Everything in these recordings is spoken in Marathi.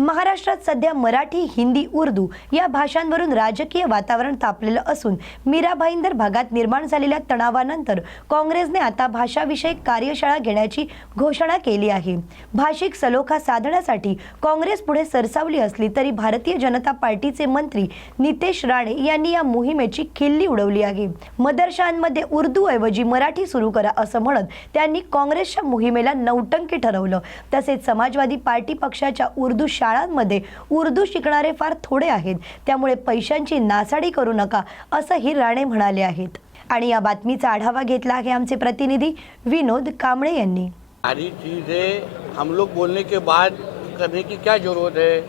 महाराष्ट्रात सध्या मराठी हिंदी उर्दू या भाषांवरून राजकीय वातावरण तापलेलं असून मीरा भाईंदर भागात निर्माण झालेल्या तणावानंतर काँग्रेसने आता भाषाविषयक कार्यशाळा घेण्याची घोषणा केली आहे. भाषिक सलोखा साधण्यासाठी काँग्रेस पुढे सरसावली असली तरी भारतीय जनता पार्टीचे मंत्री नितेश राणे यांनी या मोहिमेची खिल्ली उडवली आहे. मदरशांमध्ये उर्दू ऐवजी मराठी सुरू करा असं म्हणत त्यांनी काँग्रेसच्या मोहिमेला नौटंकी ठरवलं. तसेच समाजवादी पार्टी पक्षाच्या उर्दू शाळांमध्ये उर्दू शिकणारे फार थोडे आहेत. त्यामुळे पैशांची नासाडी करू नका असंही राणे म्हणाले आहेत. आणि या बातमीचा आढावा घेतला आहे आमचे प्रतिनिधी विनोद कांबळे यांनी. सारी चीज़ें हम लोग बोलने के बाद करने की क्या जरूरत है?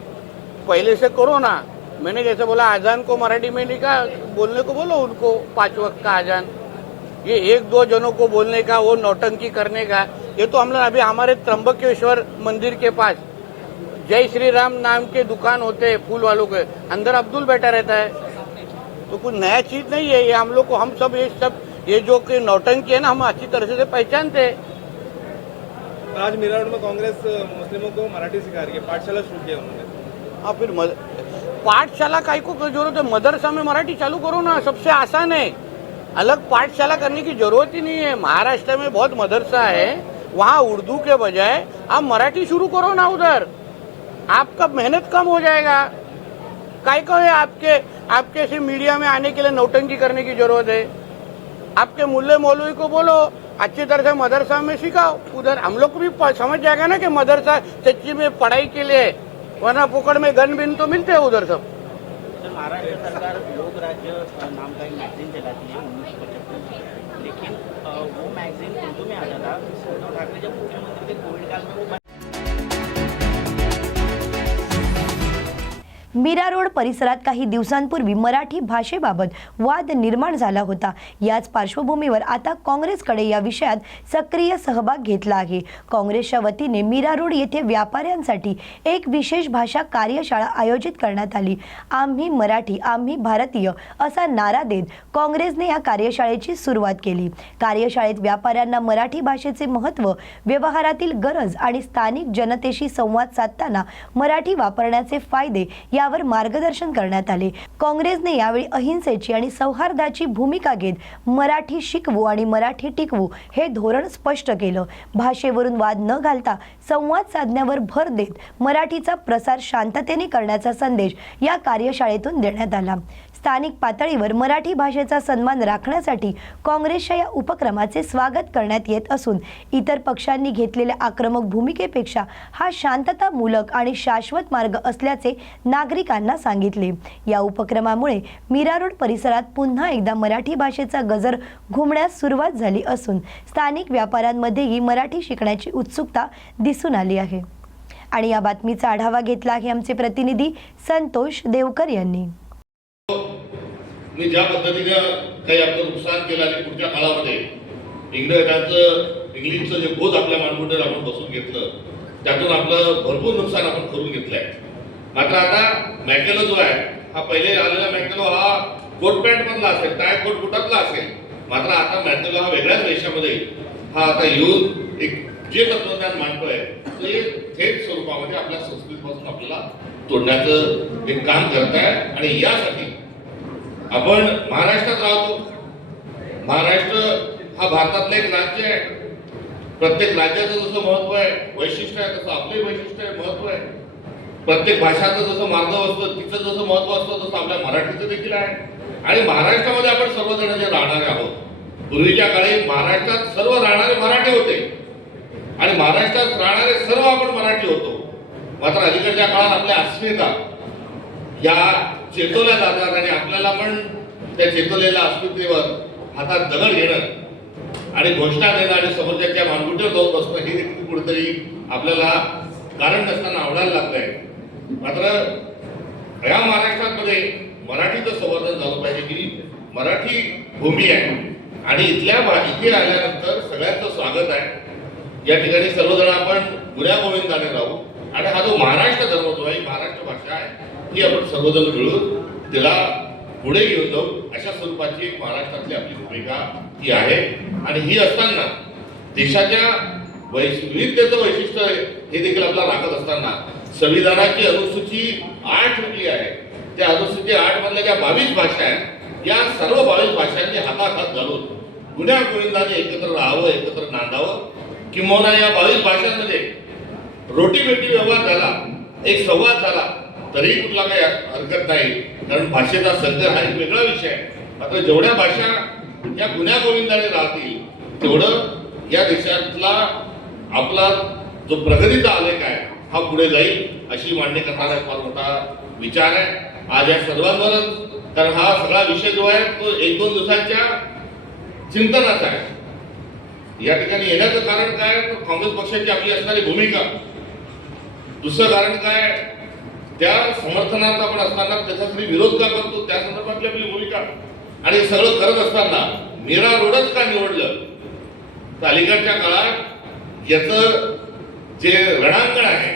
पहले से करो ना। मैंने जैसे बोला आजान को मराठी में लिखा बोलने को बोलो उनको पाँच वक्त का आजान। ये एक दो जनों को बोलने का वो नौटंकी करने का ये तो हम लोग अभी हमारे त्र्यंबकेश्वर मंदिर के पास जय श्री राम नाम के दुकान होते हैं फूल वालों के। अंदर अब्दुल बैठा रहता है। तो कुछ नया चीज़ नहीं है ये हम लोग को हम सब ये सब ये जो कि नौटंकी है ना हम अच्छी तरह से पहचानते हैं। आज मीराट में कांग्रेस मुस्लिमों को मराठी सिखा रही है पाठशाला शुरू किया उन्होंने। हाँ फिर मद... पाठशाला काय को ज़रूरत है? मदरसा में मराठी चालू करो ना सबसे आसान है। अलग पाठशाला करने की ज़रूरत ही नहीं है। महाराष्ट्र में बहुत मदरसा है वहाँ उर्दू के बजाय आप मराठी शुरू करो ना उधर। आपका मेहनत कम हो जाएगा। काय को है आपके आपके ऐसे मीडिया में आने के लिए नौटंकी करने की जरूरत है? आपके मुल्ले मौलवी को बोलो अच्छी तरह से मदरसा में सिखाओ। उधर हम लोग को भी समझ जाएगा ना कि मदरसा सच्ची में पढ़ाई के लिए वरना पोकड़ में गन बिन तो मिलते हैं उधर सब। महाराष्ट्र सरकार लोक राज्य नाम का एक मैगजीन चलाती है उन्नीस सौ पचहत्तर लेकिन वो मैगजीन उर्दू में आता था उद्धव ठाकरे जब मुख्यमंत्री थे कोविड काल में वो मीरा रोड परिसरात काही दिवसांपूर्वी मराठी भाषेबाबत वाद निर्माण झाला होता. याच पार्श्वभूमीवर आता काँग्रेसकडे या विषयात सक्रिय सहभाग घेतला आहे. काँग्रेसच्या वतीने मीरा रोड येथे व्यापाऱ्यांसाठी एक विशेष भाषा कार्यशाळा आयोजित करण्यात आली. आम्ही मराठी आम्ही भारतीय असा नारा देत काँग्रेसने या कार्यशाळेची सुरुवात केली. कार्यशाळेत व्यापाऱ्यांना मराठी भाषेचे महत्त्व व्यवहारातील गरज आणि स्थानिक जनतेशी संवाद साधताना मराठी वापरण्याचे फायदे यावर मार्गदर्शन करण्यात आले. काँग्रेसने यावेळी अहिंसेची आणि सौहार्दाची भूमिका घेत मराठी शिकवू आणि मराठी टिकवू हे धोरण स्पष्ट केलं. भाषेवरून वाद न घालता संवाद साधण्यावर भर देत मराठीचा प्रसार शांततेने करण्याचा संदेश या कार्यशाळेतून देण्यात आला. स्थानिक पातळीवर मराठी भाषेचा सन्मान राखण्यासाठी काँग्रेसच्या या उपक्रमाचे स्वागत करण्यात येत असून इतर पक्षांनी घेतलेल्या आक्रमक भूमिकेपेक्षा हा शांततामूलक आणि शाश्वत मार्ग असल्याचे नागरिकांना सांगितले. या उपक्रमामुळे मीरा रोड परिसरात पुन्हा एकदा मराठी भाषेचा गजर घुमण्यास सुरुवात झाली असून स्थानिक व्यापाऱ्यांमध्येही मराठी शिकण्याची उत्सुकता दिसून आली आहे. आणि या बातमीचा आढावा घेतला आहे आमचे प्रतिनिधी संतोष देवकर यांनी. मी ज्या पद्धतीनं काही आपलं नुकसान केलं आणि पुढच्या काळामध्ये इंग्रजांचं इंग्लिशचं जे बोध आपल्या मानगुटीवर आपण बसून घेतलं त्यातून आपलं भरपूर नुकसान आपण करून घेतलंय. मात्र आता मॅकेलो जो आहे हा पहिले आलेला मॅकेलो हा कोट पॅन्ट मधला असेल टाय कोट बुटातला असेल. मात्र आता मॅकेलो हा वेगळ्याच देशामध्ये हा आता येऊन एक जे तत्वज्ञान मांडतोय ते थेट स्वरूपामध्ये आपल्या संस्कृतीपासून आपल्याला तोडण्याचं एक काम करत आहे आणि यासाठी आपण महाराष्ट्रात राहतो. महाराष्ट्र हा भारतातलं एक राज्य आहे. प्रत्येक राज्याचं जसं महत्त्व आहे वैशिष्ट्य आहे तसं आपलंही वैशिष्ट्य आहे महत्त्व आहे. प्रत्येक भाषाचं जसं मार्ग असतं तिचं जसं महत्त्व असतं तसं आपल्या मराठीचं देखील आहे. आणि महाराष्ट्रामध्ये आपण सर्वजण जे राहणारे आहोत पूर्वीच्या काळी महाराष्ट्रात सर्व राहणारे मराठी होते. आणि महाराष्ट्रात राहणारे सर्व आपण मराठी होतो. मात्र अलीकडच्या काळात आपल्या अस्मिता या चेतवल्या जातात आणि आपल्याला पण त्या चेतवलेल्या अस्मितेवर हातात दगड घेणं आणि घोषणा देणं आणि समोरच्याच्या मानगुटीवर जाऊन बसणं हे देखील कुठेतरी आपल्याला कारण नसताना आवडायला लागतंय मात्र या महाराष्ट्रामध्ये मराठीचं संवर्धन झालं पाहिजे की मराठी भूमी आहे आणि इथल्या इथे आल्यानंतर सगळ्यांचं स्वागत आहे. या ठिकाणी सर्वजण आपण गुन्ह्या गोविंदाने राहू. आणि हा जो महाराष्ट्र धर्म जो आहे महाराष्ट्र भाषा आहे. ही आपण सर्वजण मिळून तिला पुढे घेऊन जाऊ. अशा स्वरूपाची एक महाराष्ट्रातली आपली भूमिका ही आहे. आणि ही असताना देशाच्या वैश विविधतेचं वैशिष्ट्य हे देखील आपल्याला राखत असताना संविधानाची अनुसूची आठ जी आहे. त्या अनुसूची आठ मधल्या ज्या बावीस भाषा आहेत या सर्व बावीस भाषांनी हाताखात घालून गुन्ह्या गोविंदाने एकत्र राहावं एकत्र नांदावं. किंबहुना या बावीस भाषांमध्ये रोटीबेटी व्यवहार झाला एक संवाद झाला तरी कुठला काही हरकत नाही. कारण भाषेचा संघ हा एक वेगळा विषय आहे. मात्र जेवढ्या भाषा या गुन्ह्या गोविंदाने राहतील तेवढं या देशातला आपला जो प्रगतीचा आलेख आहे हा पुढे जाईल अशी मांडणी करणारा फार मोठा विचार आहे. आज या सर्वांवरच कारण हा सगळा विषय जो आहे तो एक दोन दिवसांच्या चिंतनाचा आहे. या ठिकाणी येण्याचं कारण काय? तर काँग्रेस पक्षाची आपली असणारी भूमिका. दुसरं कारण काय? त्या समर्थनात आपण असताना त्याचा तरी विरोध का करतो त्या संदर्भातली आपली भूमिका. आणि हे सगळं करत असताना मीरा रोडच का निवडलं? तर अलीकडच्या काळात याचं जे रणांगण आहे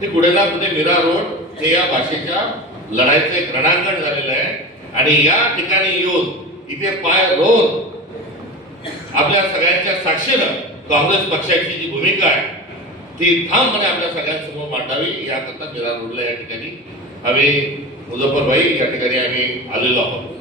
ते कुठे ना कुठे मीरा रोड हे या भाषेच्या लढाईचं एक रणांगण झालेलं आहे. आणि या ठिकाणी येऊन इथे पाय रोवून आपल्या सगळ्यांच्या साक्षीनं काँग्रेस पक्षाची जी भूमिका आहे ती ठामपणे आपल्या सगळ्यांसमोर मांडावी. याकरता मीरा रोडला या ठिकाणी. आम्ही मुझफ्फरभाई या ठिकाणी आम्ही आलेलो आहोत.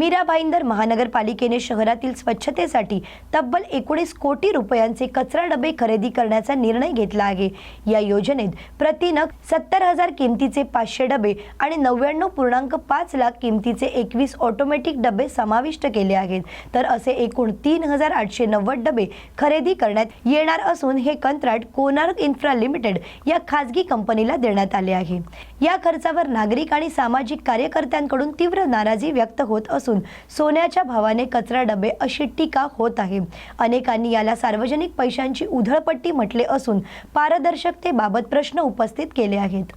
मीरा भाईंदर महानगरपालिकेने शहरातील स्वच्छतेसाठी तब्बल एकोणीस कोटी रुपयांचे कचरा डबे खरेदी करण्याचा निर्णय घेतला आहे. या योजनेत प्रतिनग सत्तर हजार किमतीचे पाचशे डबे आणि नव्याण्णव पूर्णांक पाच लाख किमतीचे एकवीस ऑटोमॅटिक डबे समाविष्ट केले आहेत. तर असे एकूण तीन हजार आठशे नव्वद डबे खरेदी करण्यात येणार असून हे कंत्राट कोनार्क इन्फ्रा लिमिटेड या खाजगी कंपनीला देण्यात आले आहे. या खर्चावर नागरिक आणि सामाजिक कार्यकर्त्यांकडून तीव्र नाराजी व्यक्त होत असून सोन्याच्या भावाने कचरा डबे अशी टीका होत आहे. अनेकांनी याला सार्वजनिक पैशांची उधळपट्टी म्हटले असून पारदर्शकतेबाबत प्रश्न उपस्थित केले आहेत.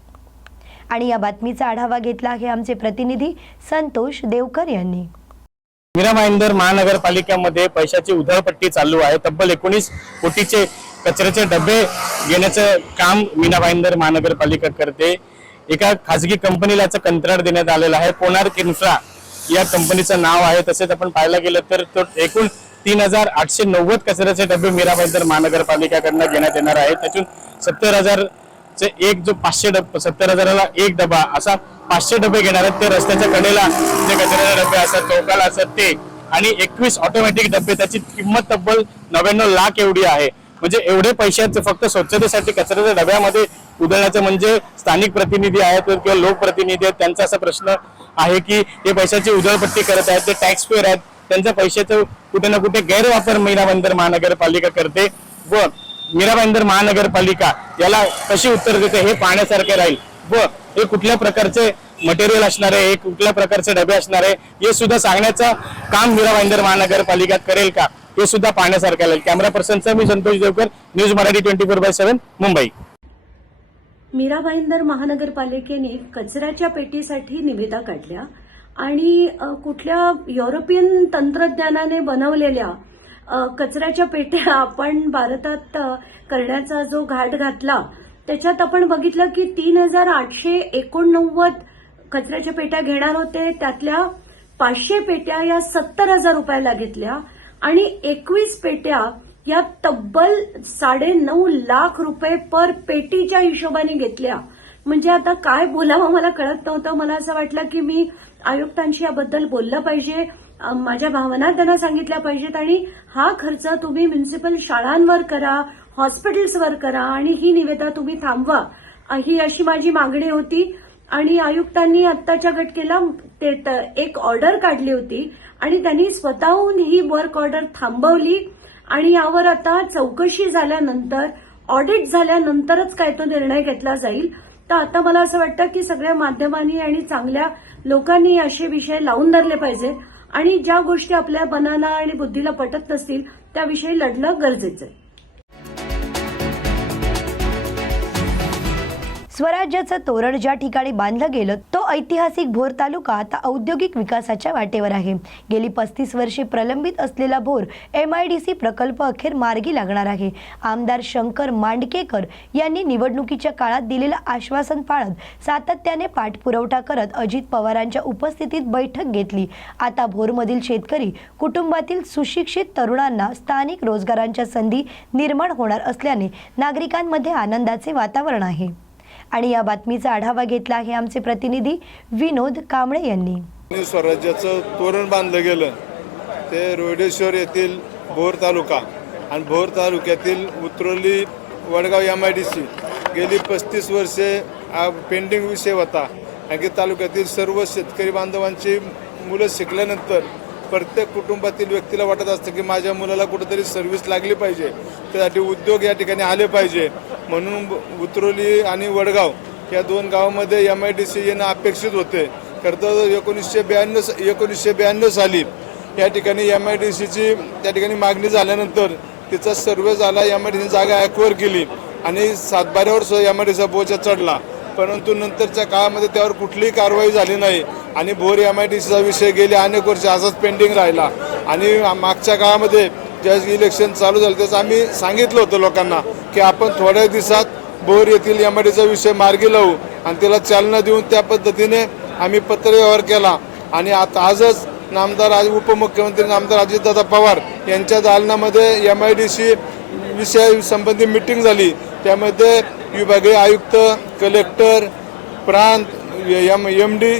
आणि या बातमीचा आढावा घेतला आहे आमचे प्रतिनिधी संतोष देवकर यांनी. मीरा भाईंदर महानगरपालिकेमध्ये पैशाची उधळपट्टी चालू आहे. तब्बल एकोणीस कोटीचे कचऱ्याचे डबे घेण्याचं काम मीना भाईंदर महानगरपालिका करते. एका खासगी कंपनीला कंत्राट देण्यात आलेलं आहे. कोणार्क इन्फ्रा या कंपनीचं नाव आहे तसेच आपण पाहायला गेलं तर तो एकूण तीन हजार आठशे नव्वद कचऱ्याचे डबे मीरा भाईंदर महानगरपालिकाकडनं घेण्यात येणार आहे त्यातून सत्तर हजार चे एक जो पाचशे डब सत्तर हजाराला एक डबा असा पाचशे डबे घेणार आहेत. ते रस्त्याच्या कडेला जे कचऱ्याचे डबे असतात चौकाला असतात ते. आणि एकवीस ऑटोमॅटिक डबे त्याची किंमत तब्बल नव्याण्णव लाख एवढी आहे. म्हणजे एवढे पैशाचे फक्त स्वच्छतेसाठी कचऱ्याच्या डब्यामध्ये उधळण्याचं म्हणजे स्थानिक प्रतिनिधी आहेत किंवा लोकप्रतिनिधी आहेत त्यांचा असा प्रश्न आहे की हे पैशाची उधळपट्टी करत आहेत ते टॅक्स पेअर आहेत त्यांच्या पैशाचं कुठे ना कुठे गैरवापर मीरा बंदर महानगरपालिका करते व मीरा बंदर महानगरपालिका याला कशी उत्तर देते हे पाहण्यासारखे राहील व हे कुठल्या प्रकारचे मटेरियल असणार आहे हे कुठल्या प्रकारचे डबे असणार आहे हे सुद्धा सांगण्याचं काम मीरा बंदर महानगरपालिका करेल का? हे सुद्धा पाहण्यासारखं राहील. कॅमेरा पर्सनचा मी Santosh Deokar news Marathi twenty four by seven Mumbai Mira Bhayandar महानगरपालिकेने कचऱ्याच्या पेटीसाठी निविदा काढल्या आणि कुठल्या युरोपियन तंत्रज्ञानाने बनवलेल्या कचऱ्याच्या पेट्या आपण भारतात करण्याचा जो घाट घातला त्याच्यात आपण बघितलं की तीन हजार आठशे एकोणनव्वद कचऱ्याच्या पेट्या घेणार होते त्यातल्या पाचशे पेट्या या सत्तर हजार रुपयाला घेतल्या आणि एकवीस पेट्या या तब्बल साडे नऊ लाख रुपये पर पेटीच्या हिशोबाने घेतल्या. म्हणजे आता काय बोलावं मला कळत नव्हतं. मला असं वाटलं की मी आयुक्तांशी याबद्दल बोललं पाहिजे माझ्या भावना त्यांना सांगितल्या पाहिजेत आणि हा खर्च तुम्ही म्युन्सिपल शाळांवर करा हॉस्पिटल्सवर करा आणि ही निवेदा तुम्ही थांबवा. ही अशी माझी मागणी होती आणि आयुक्तांनी आत्ताच्या घटकेला ते एक ऑर्डर काढली होती आणि त्यांनी स्वतःहून ही वर्क ऑर्डर थांबवली. आणि यावर आता चौकशी झाल्यानंतर ऑडिट झाल्यानंतरच काय तो निर्णय घेतला जाईल. तर आता मला असं वाटतं की सगळ्या माध्यमांनी आणि चांगल्या लोकांनी असे विषय लावून धरले पाहिजेत. आणि ज्या गोष्टी आपल्या मनाला आणि बुद्धीला पटत नसतील त्याविषयी लढणं गरजेचं आहे. स्वराज्याचं तोरण ज्या ठिकाणी बांधलं गेलं तो ऐतिहासिक भोर तालुका आता औद्योगिक विकासाच्या वाटेवर आहे. गेली पस्तीस वर्षे प्रलंबित असलेला Bhor M I D C प्रकल्प अखेर मार्गी लागणार आहे. आमदार शंकर मांडकेकर यांनी निवडणुकीच्या काळात दिलेलं आश्वासन पाळत सातत्याने पाठपुरवठा करत अजित पवारांच्या उपस्थितीत बैठक घेतली. आता भोरमधील शेतकरी कुटुंबातील सुशिक्षित तरुणांना स्थानिक रोजगारांच्या संधी निर्माण होणार असल्याने नागरिकांमध्ये आनंदाचे वातावरण आहे. आणि या बातमीचा आढावा घेतला आहे आमचे प्रतिनिधी विनोद कांबळे यांनी. स्वराज्याचं तोरण बांधलं गेलं. ते रोडेश्वर येथील भोर तालुका आणि भोर तालुक्यातील Utroli Wadgaon M I D C गेली पस्तीस वर्षे हा पेंडिंग विषय होता. आणखी तालुक्यातील सर्व शेतकरी बांधवांची मुलं शिकल्यानंतर प्रत्येक कुटुंबातील व्यक्तीला वाटत असतं की माझ्या मुलाला कुठेतरी सर्व्हिस लागली पाहिजे. त्यासाठी उद्योग या ठिकाणी आले पाहिजे. म्हणून उतरोली आणि वडगाव या दोन गावामध्ये एम आय डी सी येणं अपेक्षित होते. खरं तर एकोणीसशे ब्याण्णव एकोणीसशे ब्याण्णव साली या ठिकाणी एम आय डी सीची त्या ठिकाणी मागणी झाल्यानंतर तिचा सर्वे झाला. एम आय डी सी जागा ॲक्वर केली आणि सातबाऱ्यावर सुद्धा एम आय डी सीचा बोजा चढला. परंतु नंतरच्या काळामध्ये त्यावर कुठलीही कारवाई झाली नाही. आणि भोर एम आय डी सीचा विषय गेले अनेक वर्ष असाच पेंडिंग राहिला. आणि मागच्या काळामध्ये ज्यावेळेस इलेक्शन चालू झालं त्याचं आम्ही सांगितलं होतं लोकांना की आपण थोड्या दिवसात भोर येथील एम आय डीचा विषय मार्गी लावू. आणि त्याला चालना देऊन त्या पद्धतीने आम्ही पत्रव्यवहार केला. आणि आता आजच नामदार आज उपमुख्यमंत्री नामदार अजितदादा पवार यांच्या दालनामध्ये एम आय डी सी विषय संबंधी मिटिंग झाली. त्यामध्ये विभागीय आयुक्त कलेक्टर प्रांत एम एम डी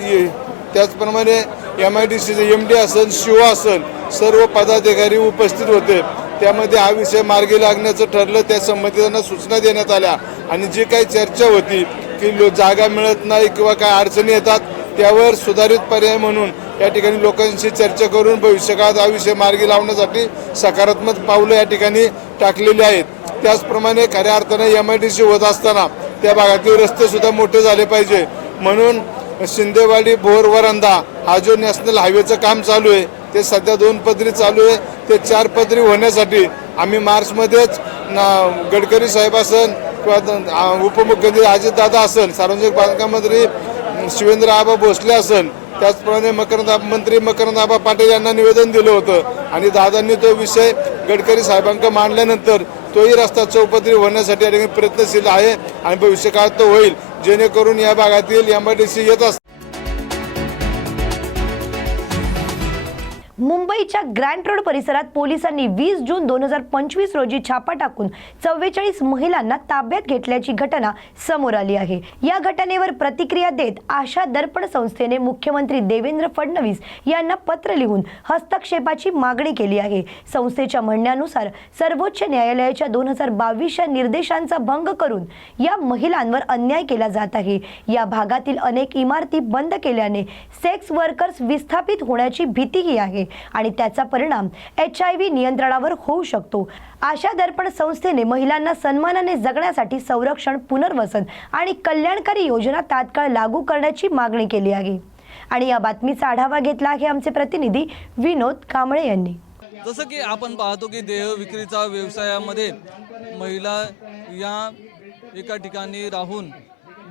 त्याचप्रमाणे एम आय डी सीचे एम डी असेल शिव असेल सर्व पदाधिकारी उपस्थित होते. त्यामध्ये हा विषय मार्गी लागण्याचं ठरलं त्या संबंधितांना सूचना देण्यात आल्या. आणि जी काही चर्चा होती की लो जागा मिळत नाही किंवा काय अडचणी येतात त्यावर सुधारित पर्याय म्हणून या ठिकाणी लोकांशी चर्चा करून भविष्यकाळात हा विषय मार्गी लावण्यासाठी सकारात्मक पावलं या ठिकाणी टाकलेली आहेत. त्याचप्रमाणे खऱ्या अर्थाने एम आय डी सी होत असताना त्या भागातील रस्ते सुद्धा मोठे झाले पाहिजे. म्हणून शिंदेवाडी भोर वरंदा हा जो नॅशनल हायवेचं काम चालू आहे ते सध्या दोन पदरी चालू आहे. ते चार पदरी होण्यासाठी आम्ही मार्चमध्येच गडकरी साहेब असन किंवा उपमुख्यमंत्री अजितदादा असन सार्वजनिक बांधकाम मंत्री शिवेंद्र आबा भोसले असन त्याचप्रमाणे मकरंद मंत्री मकरंद आबा पाटील यांना निवेदन दिलं होतं. आणि दादांनी तो विषय गडकरी साहेबांकडे मांडल्यानंतर तोही रस्ता चौपदरी होण्यासाठी या ठिकाणी प्रयत्नशील आहे आणि भविष्यकाळात तो होईल. जेणेकरून या भागातील एम आय डी सी येत असतात मुंबईच्या ग्रँड रोड परिसरात पोलिसांनी वीस जून दोन हजार पंचवीस रोजी छापा टाकून चव्वेचाळीस महिलांना ताब्यात घेतल्याची घटना समोर आली आहे. या घटनेवर प्रतिक्रिया देत आशा दर्पण संस्थेने मुख्यमंत्री देवेंद्र फडणवीस यांना पत्र लिहून हस्तक्षेपाची मागणी केली आहे. संस्थेच्या म्हणण्यानुसार सर्वोच्च न्यायालयाच्या दोन हजार बावीसच्या निर्देशांचा भंग करून या महिलांवर अन्याय केला जात आहे. या भागातील अनेक इमारती बंद केल्याने सेक्स वर्कर्स विस्थापित होण्याची भीतीही आहे. आणि त्याचा परिणाम एच आय व्ही नियंत्रणावर होऊ शकतो. आशा दर्पण संस्थेने महिलांना सन्मानाने जगण्यासाठी संरक्षण पुनर्वसन आणि कल्याणकारी योजना तात्काळ लागू करण्याची मागणी केली आहे. आणि या बातमीचा आढावा घेतला आहे आमचे प्रतिनिधी विनोद कांबळे यांनी. जसं की आपण पाहतो की देह विक्रीचा व्यवसायामध्ये महिला या एका ठिकाणी राहून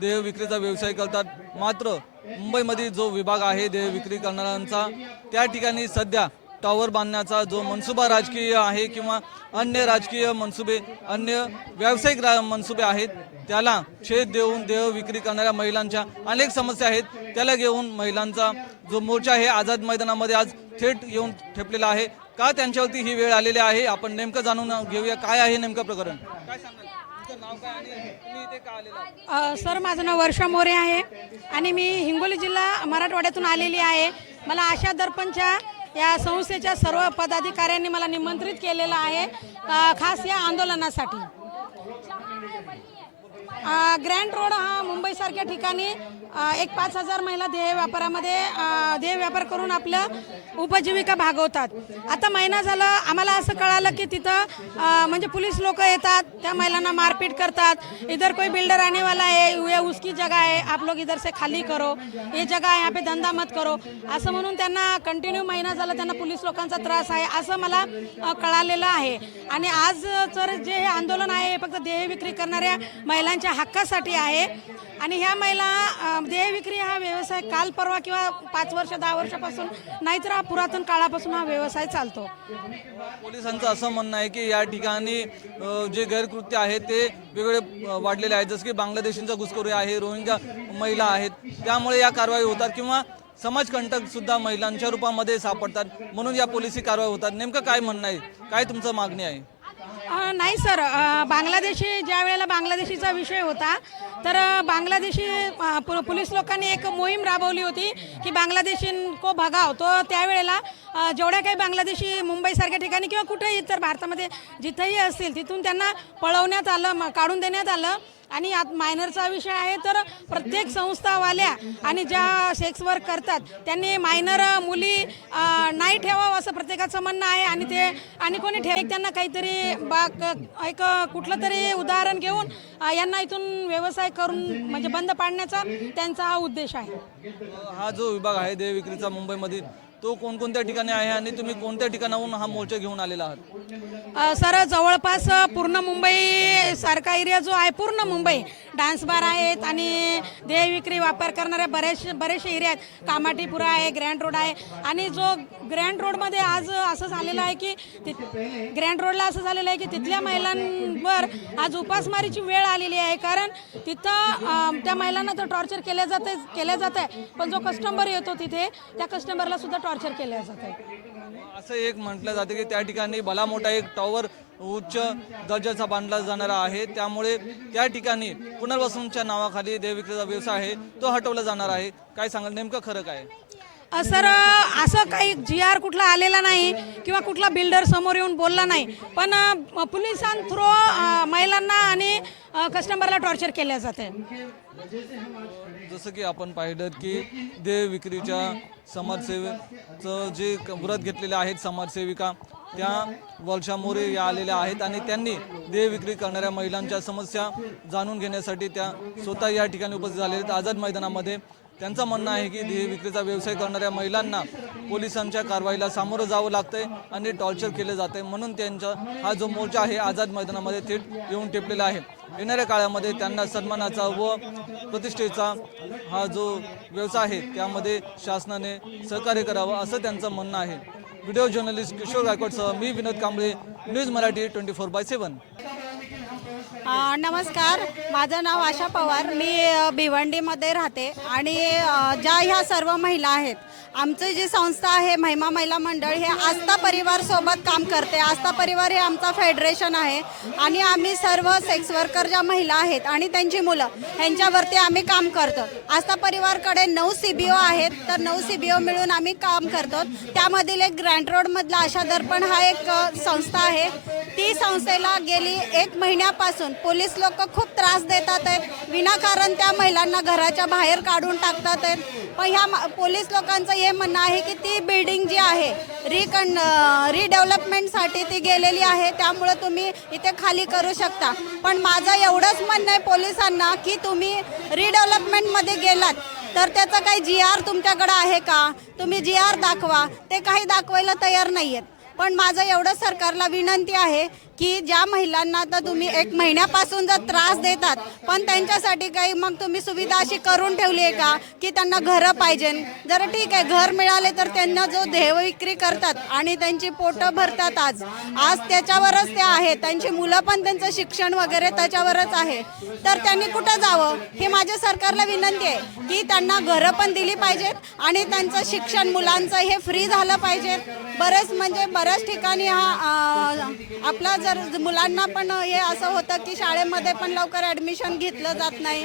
देह विक्रीचा व्यवसाय करतात. मात्र मुंबईमध्ये जो विभाग आहे देह विक्री करणाऱ्यांचा त्या ठिकाणी सध्या टॉवर बांधण्याचा जो मनसुबा राजकीय आहे किंवा अन्य राजकीय मनसुबे अन्य व्यावसायिक रा मनसुबे आहेत त्याला छेद देऊन देह विक्री करणाऱ्या महिलांच्या अनेक समस्या आहेत. त्याला घेऊन महिलांचा जो मोर्चा आहे आझाद मैदानामध्ये आज थेट येऊन ठेपलेला आहे. का त्यांच्यावरती ही वेळ आलेली आहे? आपण नेमकं जाणून घेऊया. काय आहे नेमकं प्रकरण? काय तुमचं नाव काय आणि तुम्ही इथे का आलेला आहात? अ, सर माझं नाव वर्षा मोरे आहे आणि मी हिंगोली जिल्हा मराठवाड्यातून आलेली आहे मला आशा दर्पणच्या या संस्थेच्या सर्व पदाधिकाऱ्यांनी मला निमंत्रित केलेलं आहे अ, खास या आंदोलनासाठी अ, ग्रँड रोड हा मुंबईसारख्या ठिकाणी एक पाच हजार महिला ध्येय व्यापारामध्ये ध्येय व्यापार करून आपलं उपजीविका भागवतात. आता महिना झाला आम्हाला असं कळालं की तिथं म्हणजे पोलीस लोक येतात त्या महिलांना मारपीट करतात. इधर कोई बिल्डर आने वाला है ये उसकी जगह आहे आप लोग इधर से खाली करो. ये जगह आहे यहाँ पे धंदा मत करो. असं म्हणून त्यांना कंटिन्यू महिना झाला त्यांना पोलीस लोकांचा त्रास आहे असं मला कळालेलं आहे. आणि आज तर जे हे आंदोलन आहे हे फक्त देह विक्री करणाऱ्या महिलांच्या हक्कासाठी आहे. आणि ह्या महिला अ, देह विक्री हा व्यवसाय काल परवा किंवा पाच वर्ष दहा वर्षापासून नाहीतर हा पुरातन काळापासून हा व्यवसाय चालतो. पोलिसांचं असं म्हणणं आहे की या ठिकाणी जे गैरकृत्य आहे ते वेगवेगळे वाढलेले आहेत. जसं की बांगलादेशींचा घुसखोरी आहे रोहिंग्या महिला आहेत. त्यामुळे या कारवाई होतात किंवा समाजकंटक सुद्धा महिलांच्या रूपामध्ये सापडतात. म्हणून या पोलिसी कारवाई होतात. नेमकं काय म्हणणं आहे? काय तुमचं मागणी आहे? नाही सर. बांगलादेशी ज्या वेळेला बांगलादेशीचा विषय होता तर बांगलादेशी पोलीस लोकांनी एक मोहीम राबवली होती की बांगलादेशीन को भगाव. तो त्यावेळेला जेवढ्या काही बांगलादेशी मुंबईसारख्या ठिकाणी किंवा कुठेही इतर भारतामध्ये जिथंही असतील तिथून त्यांना पळवण्यात आलं म- काढून देण्यात आलं. आणि आत मायनरचा विषय आहे तर प्रत्येक संस्थावाल्या आणि ज्या सेक्स वर्क करतात त्यांनी मायनर मुली नाही ठेवावं असं प्रत्येकाचं म्हणणं आहे. आणि ते आणि कोणी ठेव त्यांना काहीतरी बा एक कुठलं तरी उदाहरण घेऊन यांना इथून व्यवसाय करून म्हणजे बंद पाडण्याचा त्यांचा हा उद्देश आहे. हा जो विभाग आहे देह विक्रीचा मुंबईमध्ये तो कोणकोणत्या ठिकाणी आहे आणि तुम्ही कोणत्या ठिकाणाहून हा मोर्चा घेऊन आलेला आहात? सर जवळपास पूर्ण मुंबई सारखा एरिया जो आहे पूर्ण मुंबई. डान्स बार आहेत आणि देह विक्री वापर करणारे बरेचसे बरेचसे एरिया आहेत. कामाटीपुरा आहे ग्रँड रोड आहे. आणि जो ग्रँड रोडमध्ये आज असं झालेलं आहे की ग्रँड रोडला असं झालेलं आहे की तिथल्या महिलांवर आज उपासमारीची वेळ आलेली आहे. कारण तिथं त्या महिलांना तर टॉर्चर केलं जाते केलं जात आहे पण जो कस्टमर येतो तिथे त्या कस्टमरला सुद्धा टॉर्चर केलं जात आहे असं एक म्हटलं जाते की त्या ठिकाणी भला मोठा एक टॉवर उच्च दर्जाचा बांधला जाणारा आहे. त्यामुळे त्या ठिकाणी पुनर्वसनच्या नावाखाली देह विक्रीचा व्यवसाय आहे तो हटवला जाणार आहे. काय सांगाल नेमकं खरं काय? सर असं काही जी आर कुठला आलेला नाही किंवा कुठला बिल्डर समोर येऊन बोलला नाही. पण अ, पोलिसांथ्रू अ, महिलांना आणि कस्टमरला टॉर्चर केल्या जाते जसं की आपण पाहिलं की देह विक्रीच्या समाजसेवेचं जे व्रत घेतलेले आहेत समाजसेविका त्या वर्षा मोरे या आलेल्या आहेत आणि त्यांनी देह विक्री करणाऱ्या महिलांच्या समस्या जाणून घेण्यासाठी त्या स्वतः या ठिकाणी उपस्थित झालेल्या आहेत. आझाद मैदानामध्ये त्यांचं म्हणणं आहे की देह विक्रीचा व्यवसाय करणाऱ्या महिलांना पोलिसांच्या कारवाईला सामोरं जावं लागतंय आणि टॉर्चर केलं जाते म्हणून त्यांचा हा जो मोर्चा आहे आझाद मैदानामध्ये थेट येऊन टेपलेला आहे. येणाऱ्या काळामध्ये त्यांना सन्मानाचा व प्रतिष्ठेचा हा जो व्यवसाय आहे त्यामध्ये शासनाने सहकार्य करावं असं त्यांचं म्हणणं आहे. व्हिडिओ जर्नलिस्ट किशोर गायकवाडसह मी Vinod Kamble news Marathi twenty four by seven. नमस्कार. माझं नाव आशा पवार. मी अ, भिवंडीमध्ये राहते आणि अ, ज्या ह्या सर्व महिला आहेत आमची जी संस्था आहे महिमा महिला मंडळ हे आस्था परिवार सोबत काम करते. आस्था परिवार हे आमचा फेडरेशन आहे आणि आम्ही सर्व सेक्स वर्कर ज्या महिला आहेत आणि त्यांची मुलं ह्यांच्यावरती आम्ही काम करतो. आस्था परिवारकडे नऊ सी बी ओ आहेत तर नऊ सी बी ओ मिळून आम्ही काम करतो. त्यामधील एक ग्रँड रोडमधला आशा दर्पण हा एक अ, संस्था आहे. ती संस्थेला गेली एक महिन्यापासून पोलीस लोक खूप त्रास देतात आहेत. विनाकारण त्या महिलांना घराच्या बाहेर काढून टाकतात आहेत. पण ह्या पोलीस लोकांचं हे म्हणणं आहे की ती बिल्डिंग जी आहे रिकन रिडेव्हलपमेंटसाठी ती गेलेली आहे. त्यामुळं तुम्ही इथे खाली करू शकता. पण माझं एवढंच म्हणणं आहे पोलिसांना की तुम्ही रिडेव्हलपमेंटमध्ये गेलात तर त्याचा काही जी आर तुमच्याकडं आहे का? तुम्ही जी आर दाखवा. ते काही दाखवायला तयार नाही आहेत पण माझं एवढं सरकारला विनंती आहे की ज्या महिलांना आता तुम्ही एक महिन्यापासून जर त्रास देतात पण त्यांच्यासाठी काही मग तुम्ही सुविधा अशी करून ठेवली आहे का? की त्यांना घरं पाहिजे. जर ठीक आहे घर मिळाले तर त्यांना जो देह विक्री करतात आणि त्यांची पोटं भरतात आज. आज त्याच्यावरच ते आहे त्यांची मुलं पण त्यांचं शिक्षण वगैरे त्याच्यावरच आहे. तर त्यांनी कुठं जावं? हे माझ्या सरकारला विनंती आहे की त्यांना घरं पण दिली पाहिजेत आणि त्यांचं शिक्षण मुलांचं हे फ्री झालं पाहिजे बरेच म्हणजे बऱ्याच ठिकाणी हा आपला जर मुलांना पण हे असं होतं की शाळेमध्ये पण लवकर ॲडमिशन घेतलं जात नाही.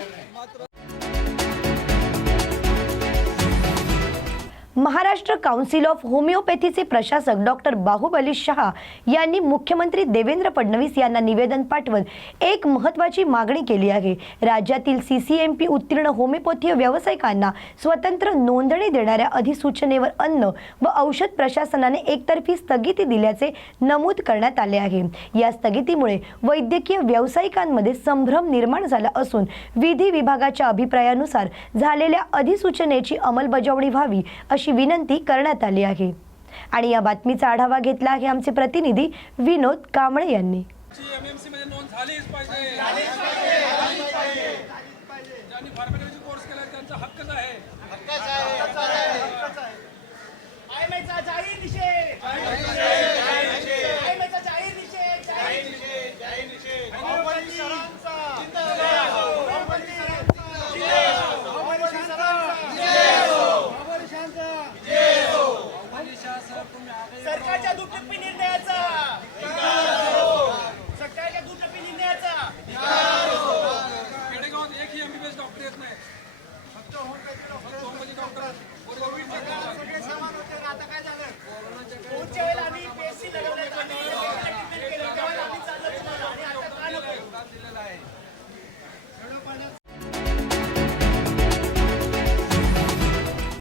महाराष्ट्र काउन्सिल ऑफ होमिओपॅथीचे प्रशासक डॉक्टर बाहुबली शहा यांनी मुख्यमंत्री देवेंद्र फडणवीस यांना निवेदन पाठवत एक महत्त्वाची मागणी केली आहे. राज्यातील सी सी एम पी उत्तीर्ण होमिओपॅथी व्यावसायिकांना स्वतंत्र नोंदणी देणाऱ्या अधिसूचनेवर अन्न व औषध प्रशासनाने एकतर्फी स्थगिती दिल्याचे नमूद करण्यात आले आहे. या स्थगितीमुळे वैद्यकीय व्यावसायिकांमध्ये संभ्रम निर्माण झाला असून विधी विभागाच्या अभिप्रायानुसार झालेल्या अधिसूचनेची अंमलबजावणी व्हावी अशी विनंती करण्यात आली आहे. आणि या बातमीचा आढावा घेतला आहे आमचे प्रतिनिधी विनोद कांबळे यांनी.